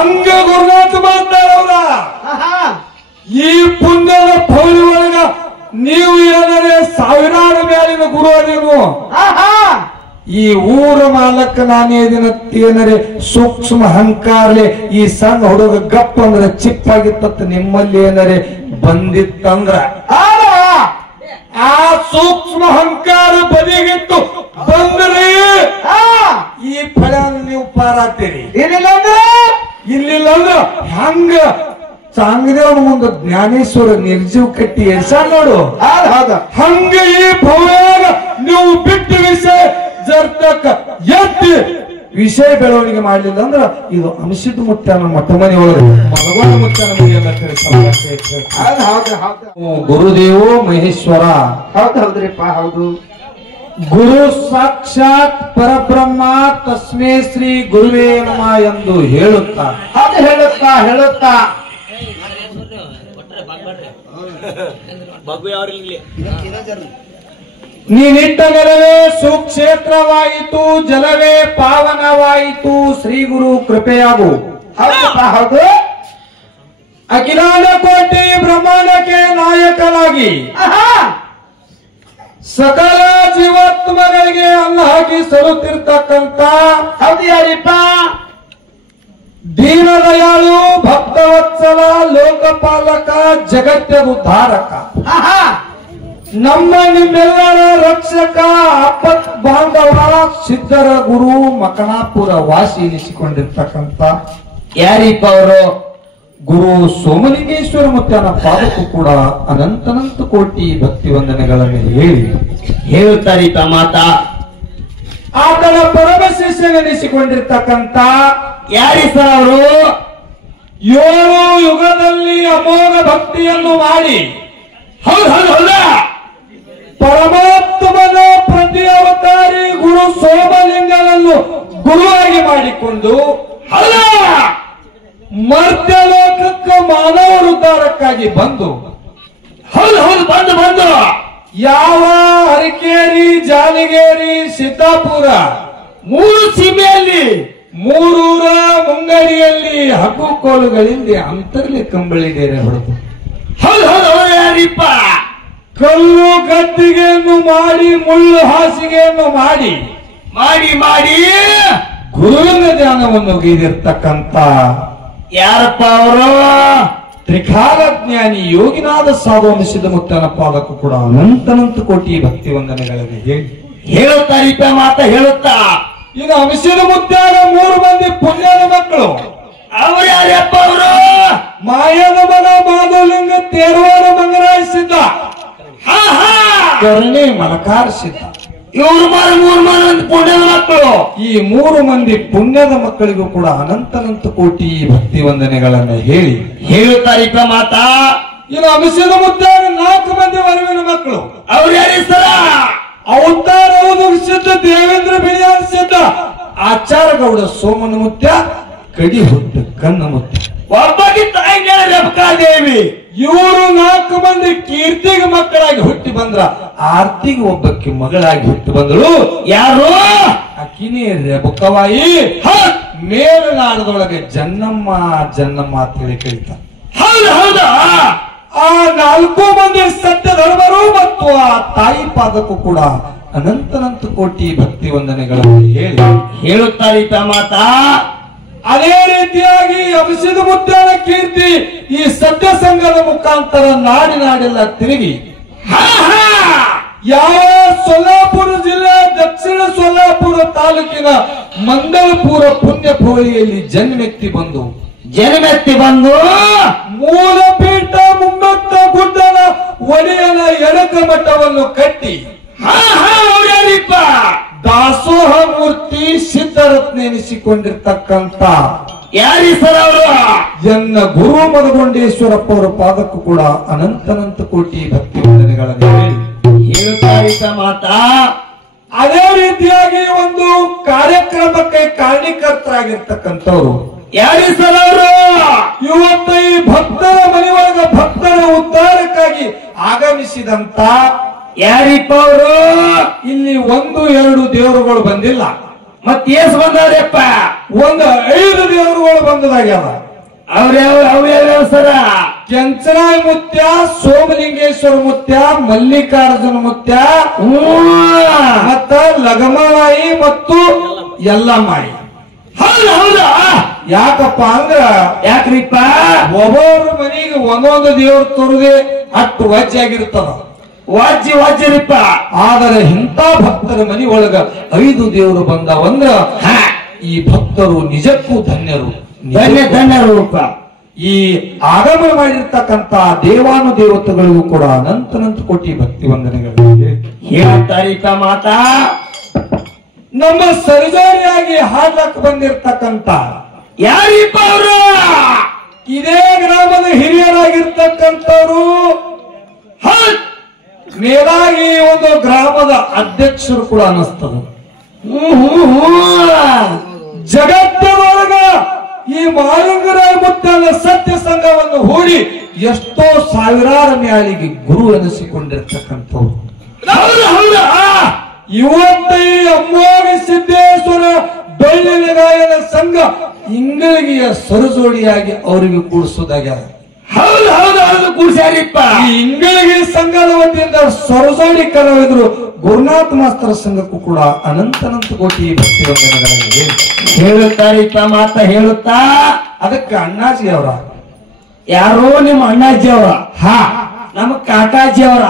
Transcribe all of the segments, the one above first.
ಹಂಗ ಗುರುನಾಥ ಮಾಡ್ತಾರವ್ರ ಈ ಪುಣ್ಯದ ಪೌಳಿ ಒಳಗ ನೀವು ಏನಂದ್ರೆ ಸಾವಿರಾರು ಮೇಲಿನ ಗುರು ನೀವು ಈ ಊರ ಮಾಲಕ್ಕ ನಾನೇ ದಿನತ್ತೇನರೆ ಸೂಕ್ಷ್ಮ ಅಹಂಕಾರಲೆ ಈ ಸಣ್ಣ ಹುಡುಗ ಗಪ್ಪ ಅಂದ್ರೆ ಚಿಪ್ಪಾಗಿತ್ತ ನಿಮ್ಮಲ್ಲಿ ಏನರೆ ಬಂದಿತ್ತಂದ್ರ ಆ ಸೂಕ್ಷ್ಮ ಅಹಂಕಾರ ಬದಿಗಿತ್ತು ಬಂದ್ರಿ ಈ ಫಲ ನೀವು ಪಾರಾಗ್ತೀರಿ. ಇಲ್ಲಿಲ್ಲ ಅಂದ್ರ ಹಂಗ ಚಾಂಗದೇವನ ಮುಂದೆ ಜ್ಞಾನೇಶ್ವರ ನಿರ್ಜೀವ್ ಕಟ್ಟಿ ಎಸ ನೋಡು. ಹಂಗ ಈ ಭವ್ಯಾಗ ನೀವು ಬಿಟ್ಟು ವಿಷಯ ಜರ್ತಕ್ಕ ಎತ್ತಿ ವಿಷಯ ಬೆಳವಣಿಗೆ ಮಾಡ್ಲಿಲ್ಲ ಅಂದ್ರ ಇದು ಅಂಶದ ಮುತ್ತನ ಮಠ ಮನೆ ಒಳಗೆ ಮಲಗೋಣ ಮುತ್ತನ ಮನೆಯಲ್ಲ ಗುರುದೇವೋ ಮಹೇಶ್ವರ. ಹೌದ್ರಿಪ್ಪ ಹೌದು. ಗುರು ಸಾಕ್ಷಾತ್ ಪರಬ್ರಹ್ಮ ತಸ್ಮೇ ಶ್ರೀ ಗುರುವೇ ನಮಃ ಎಂದು ಹೇಳುತ್ತಾ ಹೇಳುತ್ತಾ ನೀನಿಟ್ಟ ನೆಲವೇ ಸುಕ್ಷೇತ್ರವಾಯಿತು, ಜಲವೇ ಪಾವನವಾಯಿತು, ಶ್ರೀ ಗುರು ಕೃಪೆಯಾಗು. ಹೌದು. ಅಖಿಲಾಂಡ ಕೋಟಿ ಬ್ರಹ್ಮಾಂಡಕ್ಕೆ ನಾಯಕನಾಗಿ ಸಕಲ ಜೀವಾತ್ಮಗಳಿಗೆ ಅನ್ನ ಹಾಕಿ ಸರುತ್ತಿರ್ತಕ್ಕಂಥ ಹೌದು ಯಾರಿಪ್ಪ? ದೀನದಯಾಳು, ಭಕ್ತವತ್ಸಲ, ಲೋಕಪಾಲಕ, ಜಗತ್ಯ ಉದ್ಧಾರಕ, ನಮ್ಮ ನಿಮ್ಮೆಲ್ಲರ ರಕ್ಷಕ, ಆಪತ್ ಬಾಂಧವ, ಸಿದ್ಧರ ಗುರು, ಮಕಣಾಪುರ ವಾಸಿ ಎನಿಸಿಕೊಂಡಿರ್ತಕ್ಕಂಥ ಯಾರಿಪ್ಪ ಅವರು? ಗುರು ಸೋಮಲಿಂಗೇಶ್ವರ ಮುತ್ತನ ಪಾದಕ್ಕೂ ಕೂಡ ಅನಂತನಂತ ಕೋಟಿ ಭಕ್ತಿ ವಂದನೆಗಳನ್ನು ಹೇಳುತ್ತಾರೀಪ ಮಾತಾ. ಆತನ ಪರಮ ಶಿಷ್ಯನೆನಿಸಿಕೊಂಡಿರ್ತಕ್ಕಂಥ ಯಾರಿ ಸರ್ ಅವರು? 7 ಯುಗದಲ್ಲಿ ಅಮೋಘ ಭಕ್ತಿಯನ್ನು ಮಾಡಿ ಹೌದಾ ಪರಮಾತ್ಮನ ಪ್ರತಿ ಅವತಾರಿ ಗುರು ಸೋಮಲಿಂಗನನ್ನು ಗುರುವಾಗಿ ಮಾಡಿಕೊಂಡು ಮರ್ತ್ಯ ಲೋಕಕ್ಕೆ ಮಾನವ ಉದ್ಧಾರಕ್ಕಾಗಿ ಬಂದು ಬಂದು ಯಾವ ಹರಕೇರಿ, ಜಾಲಿಗೇರಿ, ಸಿದ್ದಾಪುರ 3 ಸೀಮೆಯಲ್ಲಿ 3ರ ಮುಂಗಡಿಯಲ್ಲಿ ಹಕ್ಕು ಕೋಲುಗಳಿಂದ ಅಂತರ್ಲಿ ಕಂಬಳಿಗೇರೆ ಹೊಡೆದು ಹೌದು ಯಾರಿಪ್ಪ? ಕಲ್ಲು ಗದ್ದಿಗೆಯನ್ನು ಮಾಡಿ, ಮುಳ್ಳು ಹಾಸಿಗೆಯನ್ನು ಮಾಡಿ ಗುರುವಿನ ಧ್ಯಾನವನ್ನು ಗೈದಿರ್ತಕ್ಕಂಥ ಯಾರಪ್ಪ ಅವರು? ತ್ರಿಕಾಲ ಜ್ಞಾನಿ ಯೋಗಿನಾದ ಸಾಧು ಅನಿಸಿದ ಮುತ್ತನ ಪಾದಕ್ಕೂ ಕೂಡ ಅನಂತನಂತ ಕೋಟಿ ಭಕ್ತಿ ವಂದನೆಗಳಲ್ಲಿ ಹೇಳುತ್ತಾರೀಪ ಮಾತಾ ಹೇಳುತ್ತಾ. ಈಗ ಅನಿಸಿದ ಮುತ್ತಾನ 3 ಮಂದಿ ಪುಣ್ಯದ ಮಕ್ಕಳು. ಅವರು ಯಾರಪ್ಪ ಅವರು? ಮಾಯದ ಮಗ ಮಾಧವಲಿಂಗ, ತೇರವಾಡ ಮಂಗರಾಜ ಸಿದ್ಧ, ಕರ್ಣಿ ಮಲಕಾರ ಸಿದ್ಧ. ಇವರು 3 ಮಂದಿ ಪುಣ್ಯದ ಮಕ್ಕಳು. ಈ 3 ಮಂದಿ ಪುಣ್ಯದ ಮಕ್ಕಳಿಗೂ ಕೂಡ ಅನಂತನಂತ ಕೋಟಿ ಭಕ್ತಿ ವಂದನೆಗಳನ್ನ ಹೇಳುತ್ತಾರೀಪ ಮಾತಾ. ಇನ್ನು ಅನಿಸಿದ ಮುತ್ತಾನ 4 ಮಂದಿ ವರವಿನ ಮಕ್ಕಳು. ಅವ್ರು ಯಾರಿ ಸರ? ಅವತಾರ ಸಿದ್ಧ, ದೇವೇಂದ್ರ ಬಿಳಿಯಾರ ಸಿದ್ಧ, ಆಚಾರ ಗೌಡ ಸೋಮನ ಮುತ್ಯ, ಕಡಿ ಹುಟ್ಟು ಕನ್ನ ಮುತ್ಯ, ಒಬ್ಬಗೆ ತಾಯಿ ರೇಣುಕಾದೇವಿ. ಇವರು 4 ಮಂದಿ ಕೀರ್ತಿಗೆ ಮಕ್ಕಳಾಗಿ ಹುಟ್ಟಿ ಬಂದ್ರ. ಆರ್ತಿಗೆ ಒಬ್ಬಕ್ಕೆ ಮಗಳಾಗಿ ಹುಟ್ಟಿ ಬಂದಳು. ಯಾರು? ಅಕ್ಕಿನೇ ರೇಬುಕವಾಯಿ ಮೇಲುನಾಡದೊಳಗೆ ಜನ್ನಮ್ಮ ಅಂತ ಹೇಳಿ ಕರೀತಾರೆ. ಹೌದಾ? ಆ 4 ಮಂದಿ ಸತ್ಯ ಧರ್ಮರು ಮತ್ತು ಆ ತಾಯಿ ಪಾದಕ್ಕೂ ಕೂಡ ಅನಂತನಂತ ಕೋಟಿ ಭಕ್ತಿ ವಂದನೆಗಳನ್ನು ಹೇಳುತ್ತಾರೀಪ ಮಾತಾ. ಅದೇ ರೀತಿಯಾಗಿ ಅಭಿಷೇಕ ಮುದ್ದಾನ ಕೀರ್ತಿ ಈ ಸತ್ಯ ಸಂಘದ ಮುಖಾಂತರ ನಾಡಿನಾಡೆಲ್ಲ ತಿರುಗಿ ಯಾವ ಸೊಲ್ಲಾಪುರ ಜಿಲ್ಲೆ ದಕ್ಷಿಣ ಸೊಲ್ಲಾಪುರ ತಾಲೂಕಿನ ಮಂಗಳಪುರ ಪುಣ್ಯ ಭೂಮಿಯಲ್ಲಿ ಜನ್ಮೆತ್ತಿ ಬಂದು ಮೂಲಪೀಠ ಮುಮ್ಮತ್ತ ಗುಡ್ಡನ ಒಡೆಯನ ಎಡಕ ಮಠವನ್ನು ಕಟ್ಟಿ ದಾಸೋಹ ಮೂರ್ತಿ ಸಿದ್ಧರತ್ನ ಎನಿಸಿಕೊಂಡಿರ್ತಕ್ಕಂಥ ಯಾರಿ ಸರ್ ಅವರು? ಎನ್ನ ಗುರು ಮದಗೊಂಡೇಶ್ವರಪ್ಪ ಅವರ ಪಾದಕ್ಕೂ ಕೂಡ ಅನಂತನಂತ ಕೋಟಿ ಭಕ್ತಿ ವಂದನೆಗಳನ್ನು ಹೇಳುತ್ತಾರೀತ ಮಾತಾ. ಅದೇ ರೀತಿಯಾಗಿ ಒಂದು ಕಾರ್ಯಕ್ರಮಕ್ಕೆ ಕಾರಣೀಕರ್ತರಾಗಿರ್ತಕ್ಕಂಥವ್ರು ಯಾರಿ ಸರ್ ಅವರು? ಇವತ್ತು ಈ ಭಕ್ತರ ಮನೆಯೊಳಗ ಭಕ್ತರ ಉದ್ಧಾರಕ್ಕಾಗಿ ಆಗಮಿಸಿದಂತ ಯಾರಿಪ್ಪ ಅವರು? ಇಲ್ಲಿ 1-2 ದೇವರುಗಳು ಬಂದಿಲ್ಲ. ಮತ್ತೇಸ್ ಬಂದವ್ರಪ್ಪ? ಒಂದು 5 ದೇವರುಗಳು ಬಂದದಾಗ್ಯಾವ. ಅವ್ಯಾವ ಸರ? ಕೆಂಚನಾಯ ಮುತ್ಯ, ಸೋಮಲಿಂಗೇಶ್ವರ ಮುತ್ಯ, ಮಲ್ಲಿಕಾರ್ಜುನ ಮುತ್ಯ, ಮತ್ತ ಲಗಮವಾಯಿ ಮತ್ತು ಯಲ್ಲಮ್ಮಾಯಿ. ಹೌದಾ? ಯಾಕಪ್ಪ ಅಂದ್ರ ಯಾಕ್ರಿಪ್ಪ? ಒಬ್ಬೊಬ್ಬರ ಮನೆಗೆ ಒಂದೊಂದು ದೇವ್ರ ತೋರದೆ ಅಷ್ಟು ವಜ್ಜಾಗಿರ್ತದ. ವಾಜ್ಯರಿಪ್ಪ. ಆದರೆ ಇಂಥ ಭಕ್ತರ ಮನಿ ಒಳಗ 5 ದೇವರು ಬಂದವಂದ್ರ ಈ ಭಕ್ತರು ನಿಜಕ್ಕೂ ಧನ್ಯರು. ಧನ್ಯರೂಪ. ಈ ಆಗಮನ ಮಾಡಿರ್ತಕ್ಕಂತ ದೇವಾನು ದೇವತೆಗಳಿಗೂ ಕೂಡ ಅನಂತ ಕೋಟಿ ಭಕ್ತಿ ವಂದನೆಗಳು ಹೇಳ್ತಾರಿಪ್ಪ ಮಾತಾ. ನಮ್ಮ ಸರ್ಜರಿಯಾಗಿ ಹಾಡ್ಲಕ್ ಬಂದಿರ್ತಕ್ಕಂತ ಯಾರಿಪ್ಪ ಅವರು? ಇದೇ ಗ್ರಾಮದ ಹಿರಿಯರಾಗಿರ್ತಕ್ಕಂಥವ್ರು, ಮೇಲಾಗಿ ಒಂದು ಗ್ರಾಮದ ಅಧ್ಯಕ್ಷರು ಕೂಡ ಅನಿಸ್ತದ. ಜಗತ್ತದೊಳಗ ಈ ಮಾಲಿಂಗರಾಯ ಮುತ್ತನ ಸತ್ಯ ಸಂಘವನ್ನು ಹೂಡಿ ಎಷ್ಟೋ ಸಾವಿರಾರು ಮ್ಯಾಲಿಗೆ ಗುರು ಎನಿಸಿಕೊಂಡಿರ್ತಕ್ಕಂಥವ್ರು. ಇವತ್ತ ಈ ಅಮ್ಮೋಗಿ ಸಿದ್ದೇಶ್ವರ ಬೆಳ್ಳಿನ ಗಾಯನ ಸಂಘ ಇಂಗಳಿಗೆಯ ಸರಜೋಡಿಯಾಗಿ ಅವರಿಗೆ ಕೂಡಿಸೋದಾಗ್ಯಾರ. ಹೌದು ಕೂಡ್ಸ್ಯಾರಿಪ್ಪ. ಈ ಇಂಗಳಿಗೆ ಸಂಘದ ವತಿಯಿಂದ ಸರಜೋಡಿ ಕಲಾವಿದರು ಗುರುನಾಥ ಮಾಸ್ತರ ಸಂಘಕ್ಕೂ ಕೂಡ ಅನಂತ ಕೋಟಿ ಭಕ್ತಿ ವಂದನೆಗಳಿಗೆ ಹೇಳುತ್ತಾರಿಪ್ಪ ಮಾತಾ. ಹೇಳುತ್ತಾ ಅದಕ್ಕೆ ಅಣ್ಣಾಜಿ ಅವರ, ಯಾರೋ ನಿಮ್ಮ ಅಣ್ಣಾಜಿ ಅವರ? ನಮ್ಮ ಕಾಕಾಜಿ ಅವರ.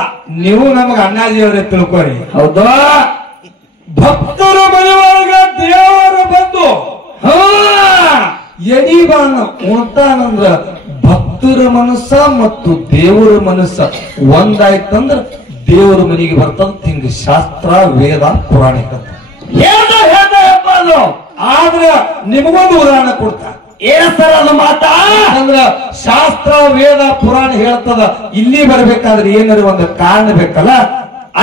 ನೀವು ನಮಗ ಅಣ್ಣಾಜಿ ಅವರೇ ತಿಳ್ಕೊರಿ. ಹೌದು. ಭಕ್ತರ ಮನೆಯೊಳಗ ದೇವರು ಬಂದು ಎಡಿಬಾನ ಉಣ್ತಾನಂದ್ರ ಭಕ್ತರ ಮನಸ್ಸ ಮತ್ತು ದೇವರ ಮನಸ್ಸ ಒಂದಾಯ್ತಂದ್ರ ದೇವರ ಮನೆಗೆ ಬರ್ತದ. ಹಿಂಗ ಶಾಸ್ತ್ರ ವೇದ ಪುರಾಣ ಆದ್ರ ನಿಮಗೊಂದು ಉದಾಹರಣೆ ಕೊಡ್ತಾ. ಏನ ಸರ್ ಅದು ಮಾತಾ? ಅಂದ್ರ ಶಾಸ್ತ್ರ ವೇದ ಪುರಾಣ ಹೇಳ್ತದ, ಇಲ್ಲಿ ಬರ್ಬೇಕಾದ್ರೆ ಏನಾರ ಒಂದು ಕಾರಣ ಬೇಕಲ್ಲ.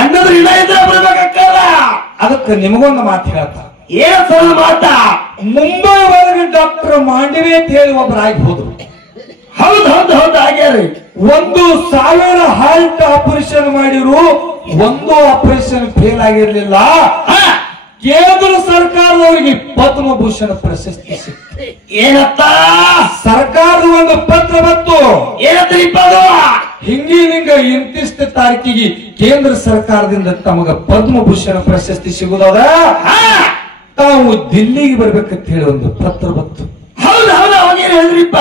ಅನ್ನೋದ್ರ ಇಲ್ಲ ಇದ್ರೆ ಬರ್ಬೇಕಾಗಲ್ಲ. ಅದಕ್ಕೆ ನಿಮಗೊಂದು ಮಾತು ಹೇಳ್ತಾ. ಏನ ಸರ್ ಮಾತಾ? ಮುಂಬೈ ಒಳಗೆ ಡಾಕ್ಟರ್ ಮಾಂಡವಿ ಅಂತ ಹೇಳಿ ಒಬ್ಬರಾಗಿ ಹೋದ್ರು. ಹೌದು ಆಗ್ಯಾರಿ. 1,000 ಹಾರ್ಟ್ ಆಪರೇಷನ್ ಮಾಡಿರು, ಒಂದು ಆಪರೇಷನ್ ಫೇಲ್ ಆಗಿರ್ಲಿಲ್ಲ. ಕೇಂದ್ರ ಸರ್ಕಾರದವರಿಗೆ ಪದ್ಮಭೂಷಣ ಪ್ರಶಸ್ತಿ ಸಿಕ್ತು. ಏನತ್ತ? ಸರ್ಕಾರದ ಒಂದು ಪತ್ರ ಬಂತು. ಏನತ್ರಿಪ್ಪ? ಹಿಂಗ ಇಂತಿಷ್ಟ ತಾರೀಕಿಗೆ ಕೇಂದ್ರ ಸರ್ಕಾರದಿಂದ ತಮಗ ಪದ್ಮಭೂಷಣ ಪ್ರಶಸ್ತಿ ಸಿಗುದದ, ತಾವು ದಿಲ್ಲಿಗೆ ಬರ್ಬೇಕಂತ ಹೇಳಿ ಒಂದು ಪತ್ರ ಬಂತು. ಹೌದು ಅವಾಗೇನು ಹೇಳಿದ್ರಿಪ್ಪ?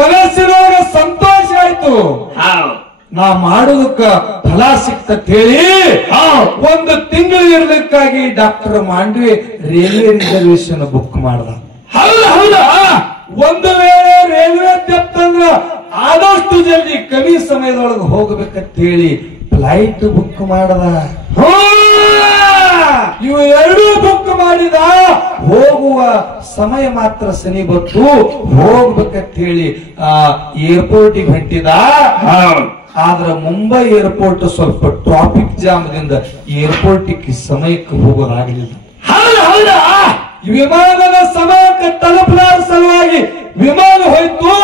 ಮನಸ್ಸಿನೊಳಗ ಸಂತೋಷ ಆಯ್ತು. ನಾ ಮಾಡೋದಕ್ಕ ಫಲ ಸಿಕ್ತ ಹೇಳಿ 1 ತಿಂಗಳು ಇರಲಿಕ್ಕಾಗಿ doctor Mandavi railway reservation book ಮಾಡ್ದ. ಹೌದು ಒಂದು ವೇಳೆ ರೈಲ್ವೆ ತೆಪ್ಪಂದ್ರ ಆದಷ್ಟು ಜಲ್ದಿ ಕಮ್ಮಿ ಸಮಯದೊಳಗೆ ಹೋಗ್ಬೇಕಂತ ಹೇಳಿ ಫ್ಲೈಟ್ ಬುಕ್ ಮಾಡದ. ಇವು ಎರಡೂ ಬುಕ್ ಮಾಡಿದ. ಹೋಗುವ ಸಮಯ ಮಾತ್ರ ಸನಿ ಬತ್ತು, ಹೋಗ್ಬೇಕಂತ ಹೇಳಿ ಏರ್ಪೋರ್ಟಿಗೆ ಹೊಂಟಿದ. ಆದ್ರೆ ಮುಂಬೈ ಏರ್ಪೋರ್ಟ್ ಸ್ವಲ್ಪ ಟ್ರಾಫಿಕ್ ಜಾಮ್ದಿಂದ ಏರ್ಪೋರ್ಟಿಗೆ ಸಮಯಕ್ಕೆ ಹೋಗೋದಾಗಲಿಲ್ಲ. ವಿಮಾನದ ಸಮಯಕ್ಕೆ ತಲುಪಲಾರ ಸಲುವಾಗಿ ವಿಮಾನ ಹೋಯ್ತು.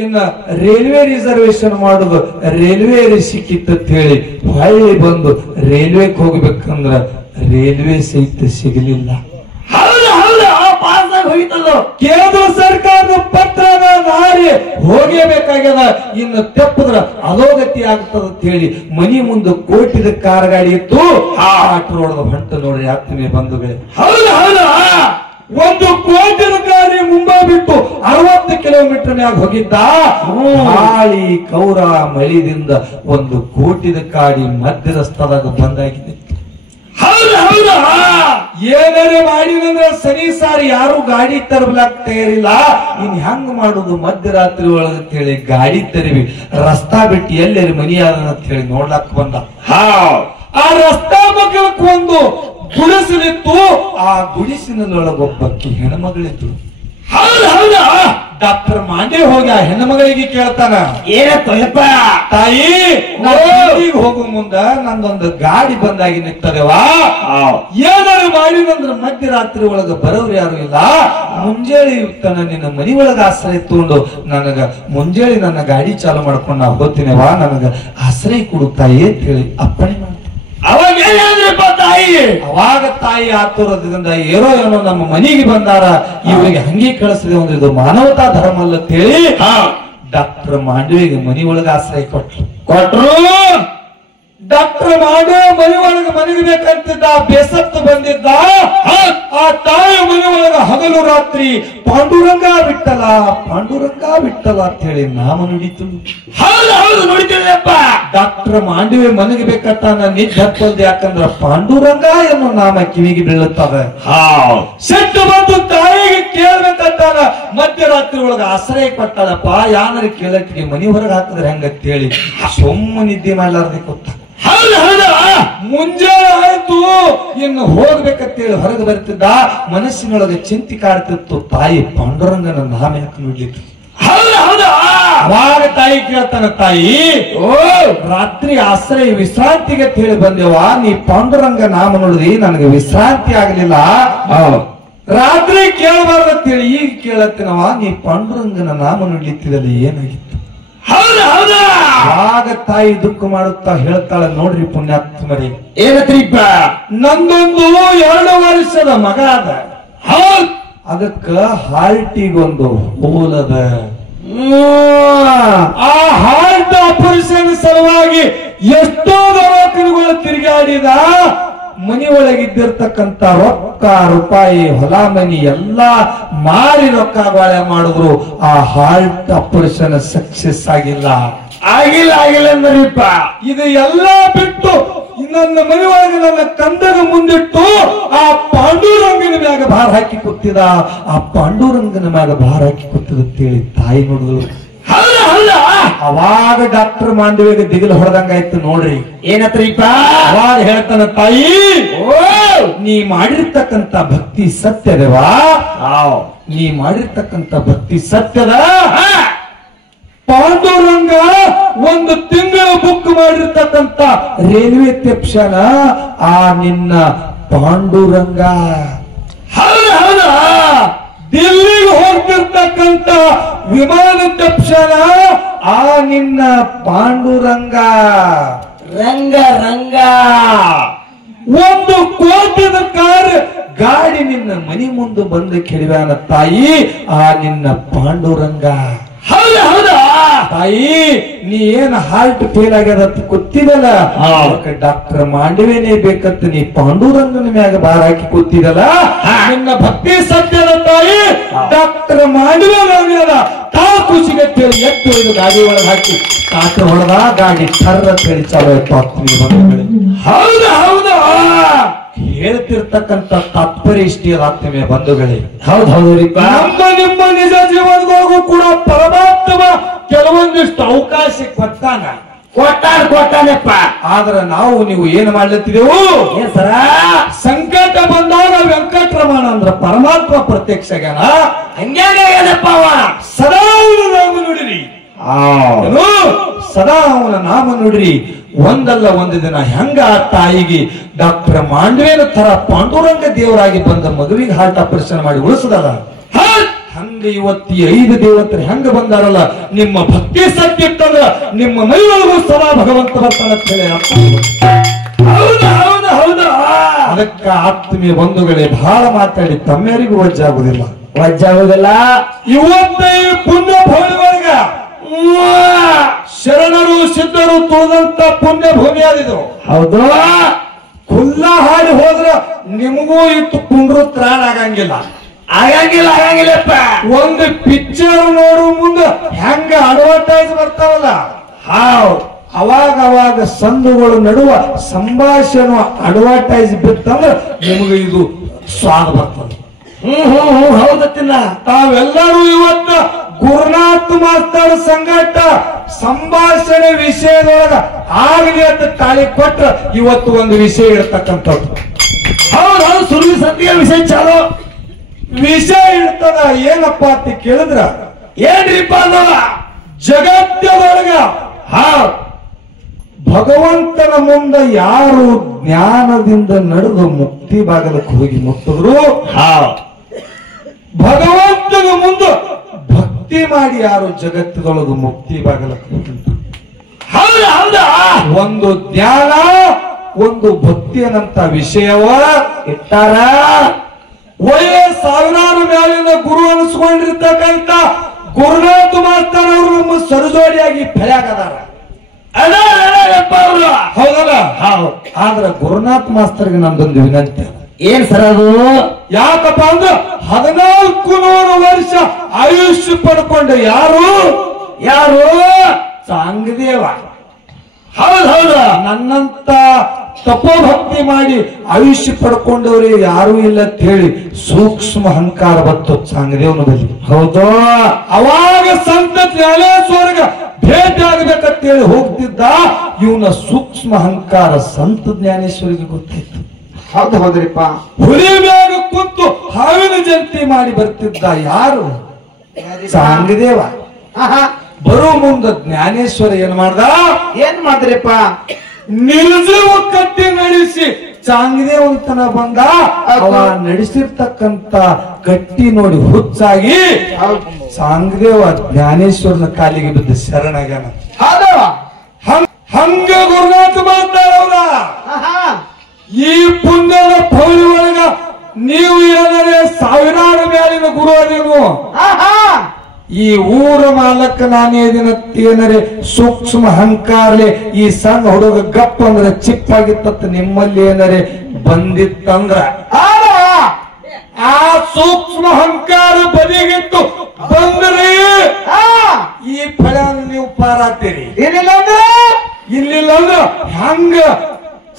ಇನ್ನ ರೈಲ್ವೆ ರಿಸರ್ವೇಶನ್ ಮಾಡುದು ರೈಲ್ವೆ ಸಿಕ್ಕಿತ್ತು ಅಂತ ಹೇಳಿ ಹೊಳ್ಳಿ ಬಂದು ರೈಲ್ವೆಗೆ ಹೋಗ್ಬೇಕಂದ್ರ ರೈಲ್ವೆ ಸಹಿತ ಸಿಗಲಿಲ್ಲ. ಕೇಂದ್ರ ಸರ್ಕಾರದ ಪತ್ರದ ನಾರಿ ಹೋಗಬೇಕಾಗ್ಯದ. ಇನ್ನು ತೆಪ್ಪದ್ರ ಅಧೋಗತಿ ಆಗ್ತದ ಅಂತ ಹೇಳಿ ಮನಿ ಮುಂದೆ ಕೋಟಿದ ಕಾರ್ ಗಾಡಿ ಇತ್ತು. ಆಟೋಡದ ಹೊಂಟ ನೋಡಿ ಆತ್ಮೀಯ ಬಂಧುಗಳೇ. 1 ಕೋಟಿದ ಗಾಡಿ ಮುಂಬೈ ಬಿಟ್ಟು 60 ಕಿಲೋಮೀಟರ್ ಮ್ಯಾಗ ಹೋಗಿದ್ದ. ಗಾಳಿ ಕೌರ ಮಳಿದಿಂದ 1 ಕೋಟಿದ ಗಾಡಿ ಮಧ್ಯ ರಸ್ತಾದಾಗ ಬಂದಾಗಿದೆ. ಏನಾರೇ ಮಾಡಿದಂದ್ರ ಸರಿ ಸಾರಿ ಯಾರು ಗಾಡಿ ತರಲಾಕ ತಯಾರಿಲ್ಲ. ಇನ್ ಹೆಂಗ್ ಮಾಡುದು ಮಧ್ಯರಾತ್ರಿ ಒಳಗಂತ ಹೇಳಿ ಗಾಡಿ ತರಿವಿ. ರಸ್ತಾ ಬಿಟ್ಟು ಎಲ್ಲೆಲ್ಲಿ ಮನಿ ಅಂತ ಹೇಳಿ ನೋಡ್ಲಾಕ್ ಬಂದ. ಆ ರಸ್ತಾ ಮಗಲಕ್ಕೆ ಒಂದು ಗುಡಿಸಲಿತ್ತು. ಆ ಗುಡಿಸಿನೊಳಗೊಬ್ಬಕ್ಕಿ ಹೆಣ್ಮಗಳಿತ್ತು. ಡಾಕ್ಟರ್ ಮಾಂಡೆ ಹೋಗಿ ಆ ಹೆಣ್ಮಗಳಿಗೆ ಕೇಳ್ತಾನ, ಏನಪ್ಪ ತಾಯಿ ಹೋಗೋ ಮುಂದ ನಂದೊಂದು ಗಾಡಿ ಬಂದಾಗಿ ನಿಂತದೇವಾ, ಏನಾರು ಮಾಡಿದಂದ್ರ ಮಧ್ಯರಾತ್ರಿ ಒಳಗ ಬರೋರು ಯಾರು ಇಲ್ಲ. ಮುಂಜಾನೆ ತನ ನಿನ್ನ ಮನಿ ಒಳಗ ಆಶ್ರಯ ತಗೊಂಡು ನನಗ ಮುಂಜಾನೆ ನನ್ನ ಗಾಡಿ ಚಾಲು ಮಾಡ್ಕೊಂಡು ನಾ ಹೋಗ್ತೀನವಾ, ನನಗ ಆಶ್ರಯ ಕೊಡು ತಾಯಿ ಅಂತ ಹೇಳಿ ಅಪ್ಪಣೆ ಮಾಡ್ತೀನಿ. ಅವಾಗ ಏನಾದ್ರಪ್ಪ ತಾಯಿ? ತಾಯಿ ಅವಾಗ ತಾಯಿ ಆತುರದಿಂದ ಏನೋ ನಮ್ಮ ಮನೆಗೆ ಬಂದಾರ, ಇವರಿಗೆ ಹಂಗೆ ಕಳಿಸಿದೆ ಒಂದು ಇದು ಮಾನವತಾ ಧರ್ಮ ಅಲ್ಲ ಅಂತೇಳಿ ಡಾಕ್ಟರ್ ಮಾಂಡವಿಗೆ ಮನಿ ಒಳಗ ಆಶ್ರಯ ಕೊಟ್ರು. ಡಾಕ್ಟರ್ ಮಾಂಡವ ಮನಿ ಒಳಗ ಮನೆಗೆ ಬೇಕಂತಿದ್ದ, ಬೇಸತ್ತು ಬಂದಿದ್ದ. ಆ ತಾಯಿ ಮನಿ ಒಳಗ ಹಗಲು ರಾತ್ರಿ ಪಾಂಡುರಂಗ ಬಿಟ್ಟಲ್ಲ ಅಂತ ಹೇಳಿ ನಾಮ ನುಡಿತು. ಹೌದು ನೋಡಿದ್ದೇನೆಪ್ಪ. ಡಾಕ್ಟರ್ ಮಾಂಡವಿ ಮನೆಗೆ ಬೇಕಂತ ನಿಜ ಹತ್ತಲ್ದು, ಯಾಕಂದ್ರ ಪಾಂಡುರಂಗ ಎನ್ನುವ ನಾಮ ಕಿವಿಗೆ ಬೀಳುತ್ತದೆ. ಸಿಟ್ಟು ಬಂದು ತಾಯಿಗೆ ಕೇಳ್ಬೇಕಂತ ಮಧ್ಯರಾತ್ರಿ ಒಳಗ ಆಶ್ರಯ ಕೊಟ್ಟಾಳಪ್ಪ. ಯಾನರಿ ಕೇಳಕ್ಕೆ ಮನಿ ಹೊರಗೆ ಹಾಕಿದ್ರೆ ಹೆಂಗಂತೇಳಿ ಸೊಮ್ಮ ನಿದ್ದೆ ಮಾಡ್ಲಾರ್ದೆ ಕೊತ್ತ. ಮುಂಜಾನೆ ಆಯ್ತು, ಇನ್ನು ಹೋಗ್ಬೇಕಂತೇಳಿ ಹೊರಗೆ ಬರ್ತಿದ್ದ. ಮನಸ್ಸಿನೊಳಗೆ ಚಿಂತೆ ಕಾಡ್ತಿತ್ತು, ತಾಯಿ ಪಾಂಡುರಂಗನ ನಾಮ ಯಾಕೆ ನೋಡ್ಲಿಕ್ಕೆ. ಅವಾಗ ತಾಯಿ ಕೇಳ್ತಾನ, ತಾಯಿ ರಾತ್ರಿ ಆಶ್ರಯ ವಿಶ್ರಾಂತಿಗೆ ಹೇಳಿ ಬಂದೇವ, ನೀ ಪಾಂಡುರಂಗ ನಾಮ ನೋಡಿದಿ, ನನಗೆ ವಿಶ್ರಾಂತಿ ಆಗಲಿಲ್ಲ. ರಾತ್ರಿ ಕೇಳಬಾರ್ದಂತೇಳಿ ಈಗ ಕೇಳತ್ತೇನವ, ನೀ ಪಾಂಡುರಂಗನ ನಾಮ ನೋಡ್ಲಿತ್ತಿದಲ್ಲಿ ಏನಾಗಿತ್ತು. ಆಗ ತಾಯಿ ದುಃಖ ಮಾಡುತ್ತಾ ಹೇಳ್ತಾಳೆ, ನೋಡ್ರಿ ಪುಣ್ಯಾತ್ಮರಿ, ಏನತ್ರಿಪ್ಪ, ನಂದೊಂದು 2 ವರ್ಷದ ಮಗ ಅದ. ಅದಕ್ಕ ಹಾರ್ಟಿಗೊಂದು ಹೋಲದ. ಆ ಹಾರ್ಟ್ ಆಪರೇಷನ್ ಸಲುವಾಗಿ ಎಷ್ಟೋ ದವಾಖಾನೆಗಳು ತಿರುಗಾಡಿದ. ಮನಿ ಒಳಗಿದ್ದಿರ್ತಕ್ಕಂಥ ರೊಕ್ಕ ರೂಪಾಯಿ ಹೊಲ ಮನಿ ಎಲ್ಲಾ ಮಾರಿ ರೊಕ್ಕ ಬಾಳೆ ಮಾಡಿದ್ರು ಆ ಹಾರ್ಟ್ ಆಪರೇಷನ್ ಸಕ್ಸಸ್ ಆಗಿಲ್ಲ ಅಂದ್ರಿಪ್ಪ. ಇದು ಎಲ್ಲಾ ಬಿಟ್ಟು ನನ್ನ ಮನೆ ಒಳಗೆ ನನ್ನ ಕಂದಗ ಮುಂದಿಟ್ಟು ಆ ಪಾಂಡುರಂಗನ ಮ್ಯಾಗ ಭಾರ ಹಾಕಿ ಕೂತಿದ. ಆ ಪಾಂಡುರಂಗನ ಮ್ಯಾಗ ಭಾರ ಹಾಕಿ ಕೂತಿದಂತೇಳಿ ತಾಯಿ ನೋಡಿದ್ರು. ಅವಾಗ ಡಾಕ್ಟರ್ ಮಾಂಡವಿಗೆ ದಿಗಿಲು ಹೊಡೆದಂಗಾಯ್ತು. ನೋಡ್ರಿ ಏನತ್ರಿಪ್ಪ, ಅವಾಗ ಹೇಳ್ತಾನ, ತಾಯಿ ನೀ ಮಾಡಿರ್ತಕ್ಕಂತ ಭಕ್ತಿ ಸತ್ಯದವಾ, ನೀ ಮಾಡಿರ್ತಕ್ಕಂತ ಭಕ್ತಿ ಸತ್ಯದ. ಪಾಂಡುರಂಗ 1 ತಿಂಗಳು ಬುಕ್ ಮಾಡಿರ್ತಕ್ಕಂತ ರೈಲ್ವೆ ತೆಪ್ಷನ ಆ ನಿನ್ನ ಪಾಂಡುರಂಗ. ದಿಲ್ಲಿಗೆ ಹೋಗ್ತಿರ್ತಕ್ಕಂತ ವಿಮಾನ ತೆಪ್ಷನ ಆ ನಿನ್ನ ಪಾಂಡುರಂಗ. ರಂಗ 1 ಕೋಟಿದ ಕಾರ್ ಗಾಡಿ ನಿನ್ನ ಮನಿ ಮುಂದೆ ಬಂದು ಕೆಡವ್ಯಾನ ತಾಯಿ, ಆ ನಿನ್ನ ಪಾಂಡುರಂಗ. ತಾಯಿ ನೀ ಏನ್ ಹಾರ್ಟ್ ಫೇಲ್ ಆಗ್ಯದ ಗೊತ್ತಿದಲ್ಲ, ಡಾಕ್ಟರ್ ಮಾಂಡವೇನೇ ಬೇಕಂತ ನೀ ಪಾಂಡುರಂಗನ ಮ್ಯಾಗ ಭಾರ ಹಾಕಿ ಕೂತಿದಲ್ಲ. ನಿನ್ನ ಭಕ್ತಿ ಸತ್ಯದ ತಾಯಿ ಡಾಕ್ಟರ್ ಮಾಂಡವೇನ ತಾ ಖುಷಿಗೆ ಎತ್ತು ಇದು ಗಾಡಿ ಒಳಗೆ ಹಾಕಿ ಕಾಟ ಹೊಡೆದ. ಗಾಡಿ ಕರ್ರ ಹೇಳಿ ಚಾಲೋ ಹೌದು ಹೇಳ್ತಿರ್ತಕ್ಕಂಥ ತಾತ್ಪರ್ಯ ಇಷ್ಟೇ ಆತ್ಮೀಯ ಬಂಧುಗಳೇ. ಹೌದು ನಿಮ್ಮ ನಿಜ ಜೀವನದೊಳಗೂ ಕೂಡ ಪರಮಾತ್ಮ ಕೆಲವೊಂದಿಷ್ಟು ಅವಕಾಶ ಕೊಟ್ಟಾನಪ್ಪ. ಆದ್ರೆ ನಾವು ನೀವು ಏನು ಮಾಡ್ಲತ್ತಿದೆವು ಸರ, ಸಂಕಟ ಬಂದಾಗ ವೆಂಕಟರಮಣ ಅಂದ್ರ ಪರಮಾತ್ಮ ಪ್ರತ್ಯಕ್ಷಗನ ಹಂಗೇನಪ್ಪ ಸದಾ ಅವನ ನಾಮ ನುಡಿರಿ, ಸದಾ ಅವನ ನಾಮ ನುಡಿರಿ. ಒಂದಲ್ಲ ಒಂದು ದಿನ ಹೆಂಗ ಆ ತಾಯಿಗೆ ಡಾಕ್ಟರ್ ಮಾಂಡವೇನ ತರ ಪಾಂಡುರಂಗ ದೇವರಾಗಿ ಬಂದ ಮಗುವಿಗೆ ಹಾರ್ಟ್ ಆಪರೇಷನ್ ಮಾಡಿ ಉಳಿಸದಲ್ಲ, ಹಂಗ ಇವತ್ತಿ 5 ದೇವತರು ಹೆಂಗ ಬಂದಾರಲ್ಲ. ನಿಮ್ಮ ಭಕ್ತಿ ಸತ್ಯ ಇತ್ತಂದ್ರ ನಿಮ್ಮ ಮೈಯೊಳಗೂ ಸದಾ ಭಗವಂತ ಬರ್ತಾನ ಅಂತ ಹೇಳಿ. ಹೌದು ಅದಕ್ಕ ಆತ್ಮೀಯ ಬಂಧುಗಳೇ, ಬಹಳ ಮಾತಾಡಿ ತಮ್ಮೆರಿಗೂ ವಜ್ಜಾಗುದಿಲ್ಲ. ಇವತ್ತೇ ಪುಣ್ಯ ಭೂಮಿಯೊಳಗ ಶರಣರು ಸಿದ್ಧರು ತುಳಿದಂತ ಪುಣ್ಯ ಭೂಮಿ ಆದಿದ್ರು. ಹೌದು, ಖುಲ್ಲ ಹಾಡಿ ಹೋದ್ರ ನಿಮಗೂ ಇತ್ತು ಕುಂಡ್ರು ತ್ರಾಣ ಆಗಂಗಿಲ್ಲ. ಒಂದು ಪಿಕ್ಚರ್ ನೋಡು ಮುಂದೆ ಹೆಂಗ ಅಡ್ವರ್ಟೈಸ್ ಬರ್ತಾವಲ್ಲ, ಅವಾಗ ಸಂದುಗಳು ನಡುವ ಸಂಭಾಷಣೆ ಅಡ್ವರ್ಟೈಸ್ ಬಿತ್ತಂದ್ರೆ ನಿಮಗೆ ಇದು ಸ್ವಾದ ಬರ್ತದೆ. ಹೌದತ್ತಿನ ತಾವೆಲ್ಲರೂ ಇವತ್ತ ಗುರುನಾಥ್ ಮಾಸ್ತರ್ ಸಂಘಟ ಸಂಭಾಷಣೆ ವಿಷಯದೊಳಗ ಆಗಲಿ ಅಂತ ತಾಳಿ ಕೊಟ್ರ ಇವತ್ತು ಒಂದು ವಿಷಯ ಇರ್ತಕ್ಕಂಥದ್ದು. ಹೌದು, ಸುರುವಿ ಸತ್ಯ ವಿಷಯ ಚಾಲೋ ವಿಷಯ ಇರ್ತದ. ಏನಪ್ಪ ಅಂತ ಕೇಳಿದ್ರ ಏನ್ರಿಪ್ಪ ಅನ್ನೋದ ಜಗತ್ತದೊಳಗ ಭಗವಂತನ ಮುಂದೆ ಯಾರು ಜ್ಞಾನದಿಂದ ನಡೆದು ಮುಕ್ತಿ ಬಾಗಲಕ್ಕೆ ಹೋಗಿ ಮುಟ್ಟಿದ್ರು, ಭಗವಂತನ ಮುಂದೆ ಭಕ್ತಿ ಮಾಡಿ ಯಾರು ಜಗತ್ತದೊಳಗೆ ಮುಕ್ತಿ ಬಾಗಲಕ್ಕೆ ಹೋಗಿ. ಒಂದು ಜ್ಞಾನ, ಒಂದು ಭಕ್ತಿ ಅನ್ನಂತ ವಿಷಯವ ಇಟ್ಟಾರ. ಒಳ್ಳೆ ಸಾವಿರಾರು ಮೇಲಿನ ಗುರು ಅನಿಸ್ಕೊಂಡಿರ್ತಕ್ಕಂಥ ಗುರುನಾಥ ಮಾಸ್ತರ್ ಅವರು ನಮ್ಮ ಸರಜೋಡಿಯಾಗಿ ಫೆಳ್ಯಾಕದಾರ. ಹೌದಲ್ಲ? ಹೌದು. ಆದ್ರೆ ಗುರುನಾಥ್ ಮಾಸ್ತರ್ಗೆ ನಮ್ದೊಂದು ವಿನಂತಿ. ಏನ್ ಸರ್ ಅದು? ಯಾಕಪ್ಪ ಅಂದ್ರೆ 1400 ವರ್ಷ ಆಯುಷ್ಯ ಪಡ್ಕೊಂಡು ಯಾರು ಯಾರು ಚಾಂಗದೇವ. ಹೌದೌದು. ನನ್ನಂತ ತಪೋಭಕ್ತಿ ಮಾಡಿ ಆಯುಷ್ಯ ಪಡ್ಕೊಂಡವ್ರೆ ಯಾರು ಇಲ್ಲ ಅಂತ ಹೇಳಿ ಸೂಕ್ಷ್ಮ ಅಹಂಕಾರ ಬಂತು ಚಾಂಗದೇವನ ಬಳಿ. ಹೌದು. ಅವಾಗ ಸಂತ ಜ್ಞಾನೇಶ್ವರ್ಗ ಭೇಟಿ ಆಗ್ಬೇಕಂತೇಳಿ ಹೋಗ್ತಿದ್ದ. ಇವನ ಸೂಕ್ಷ್ಮ ಅಹಂಕಾರ ಸಂತ ಜ್ಞಾನೇಶ್ವರಿಗೆ ಗೊತ್ತಿತ್ತು. ಹೌದು ಹೌದ್ರಿಪ್ಪ. ಹುಲಿ ಮ್ಯಾಗ ಕುಂತು ಹಾವಿನ ಜಂತಿ ಮಾಡಿ ಬರ್ತಿದ್ದ ಯಾರು? ಚಾಂಗದೇವ. ಬರೋ ಮುಂದ ಜ್ಞಾನೇಶ್ವರ ಏನ್ ಮಾಡ್ದ? ಏನ್ ಮಾಡಿದ್ರಿಪ್ಪ? ನಿರ್ಜೀವ ಕಟ್ಟಿ ನಡೆಸಿ ಚಾಂಗದೇವನ ತನ ಬಂದ. ಅವ ನಡೆಸಿರ್ತಕ್ಕಂತ ಕಟ್ಟಿ ನೋಡಿ ಹುಚ್ಚಾಗಿ ಚಾಂಗದೇವ ಜ್ಞಾನೇಶ್ವರನ ಕಾಲಿಗೆ ಬಿದ್ದು ಶರಣಾಗ್ಯಾನ. ಹಂಗ ಗುರುನಾಥ ಮಾತಾಡವ್ರ. ಈ ಪುಣ್ಯದ ಪೌಳಿ ಒಳಗ ನೀವು ಏನಾರೆ ಸಾವಿರಾರು ಮೇಲಿನ ಗುರು ಅದೇನು, ಈ ಊರ ಮಾಲಕ ನಾನೇ ದಿನತ್ತೇನರೆ ಸೂಕ್ಷ್ಮ ಅಹಂಕಾರಲೆ ಈ ಸಣ್ಣ ಹುಡುಗ ಗಪ್ಪ ಅಂದ್ರೆ ಚಿಪ್ಪಾಗಿತ್ತ ನಿಮ್ಮಲ್ಲಿ ಏನರೆ ಬಂದಿತ್ತಂದ್ರ ಆ ಸೂಕ್ಷ್ಮ ಅಹಂಕಾರ ಬದಿಗಿತ್ತು ಬಂದ್ರಿ ಈ ಫಲ ನೀವು ಪಾರಾತೀರಿ. ಇಲ್ಲಿಲ್ಲ ಅಂದ್ರ ಹಂಗ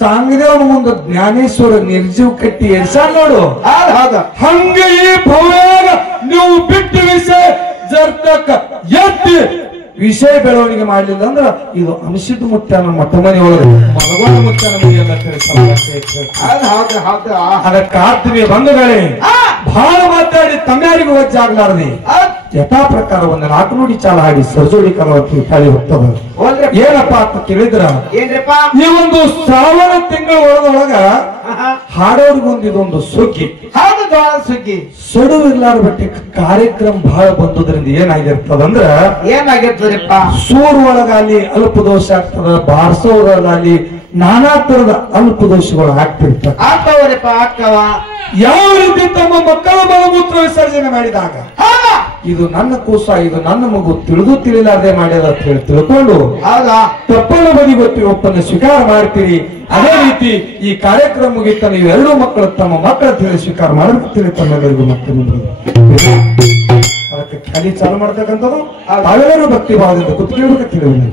ಚಾಂಗದೇವನ ಮುಂದೆ ಜ್ಞಾನೇಶ್ವರ ನಿರ್ಜೀವ ಕಟ್ಟಿ ಎರ್ಸಾನ್ ನೋಡು. ಹಂಗ ಈ ಭವ್ಯಾಗ ನೀವು ಬಿಟ್ಟು ವಿಷಯ ಜರ್ತಕ್ಕ ಎತ್ತಿ ವಿಷಯ ಬೆಳವಣಿಗೆ ಮಾಡ್ಲಿಲ್ಲ ಅಂದ್ರ ಇದು ಅಂಶಿದ ಮುತ್ಯನ ಮಠ ಮನೆ ಒಳಗೆ ಮಲಗೋಣ ಮುತ್ಯನ ಮನೆ ಎಲ್ಲ ಅದಕ್ಕಾಗ್ತೀವಿ ಬಂಧುಗಳೇ. ಬಹಳ ಮಾತಾಡಿ ತಮ್ಯಾರಿಗೂ ವಜ್ಜಾಗ್ಲಾರ್ದಿ ಯಥಾ ಪ್ರಕಾರ ಒಂದು ನಾಲ್ಕು ನುಡಿ ಚಾಲ ಹಾಡಿ ಸರ್ಜೋಡಿ ಕಲವತ್ತಿ ತಾಳಿ ಹೋಗ್ತದ. ಏನಪ್ಪಾ ಅಂತ ಕೇಳಿದ್ರ ಈ ಒಂದು ಶ್ರಾವಣ ತಿಂಗಳ ಒಳಗ ಹಾಡೋರ್ಗೊಂದು ಇದೊಂದು ಸುಗ್ಗಿ. ಸುಗ್ಗಿ ಸಡುವಿರ್ಲಾರ ಬಟ್ಟೆ ಕಾರ್ಯಕ್ರಮ ಬಹಳ ಬಂದುದ್ರಿಂದ ಏನಾಗಿರ್ತದಂದ್ರ ಏನಾಗಿರ್ತದಪ್ಪ? ಸೂರ್ ಒಳಗಾಲಿ ಅಲ್ಪ ದೋಷ ಆಗ್ತದ, ಬಾರ್ಸೋರಲ್ಲಿ ನಾನಾ ತರದ ಅಲ್ಪ ದೋಷಗಳು ಆಗ್ತಿರ್ತಾವ. ಆಗ್ತಾವ್ರಿಪ್ಪ, ಆಗ್ತಾವ. ಯಾವ ರೀತಿ ತಮ್ಮ ಮಕ್ಕಳ ಮಲಮೂತ್ರ ವಿಸರ್ಜನೆ ಮಾಡಿದಾಗ ಇದು ನನ್ನ ಕೂಸ, ಇದು ನನ್ನ ಮಗು ತಿಳಿದು ತಿಳಿಲಾರದೆ ಮಾಡ್ಯದ ಅಂತ ಹೇಳಿ ತಿಳ್ಕೊಂಡು ತಪ್ಪನ ಬದಿ ಗೊತ್ತಿ ಒಪ್ಪನ್ನು ಸ್ವೀಕಾರ ಮಾಡ್ತೀರಿ. ಅದೇ ರೀತಿ ಈ ಕಾರ್ಯಕ್ರಮ ಮುಗಿತ ನೀವು ಎರಡೂ ಮಕ್ಕಳು ತಮ್ಮ ಮಕ್ಕಳ ತಿಳಿ ಸ್ವೀಕಾರ ಮಾಡಬೇಕು ತಮ್ಮೆಲ್ಲರಿಗೂ ಮತ್ತೆ ಅದಕ್ಕೆ ಖಾಲಿ ಚಾಲು ಮಾಡ್ತಕ್ಕಂಥದ್ದು ತಾವೆಲ್ಲರೂ ಭಕ್ತಿ ಭಾವದಿಂದ ಕುತ್ಕೊಳ್ಬೇಕು ತಿಳಿವಿ.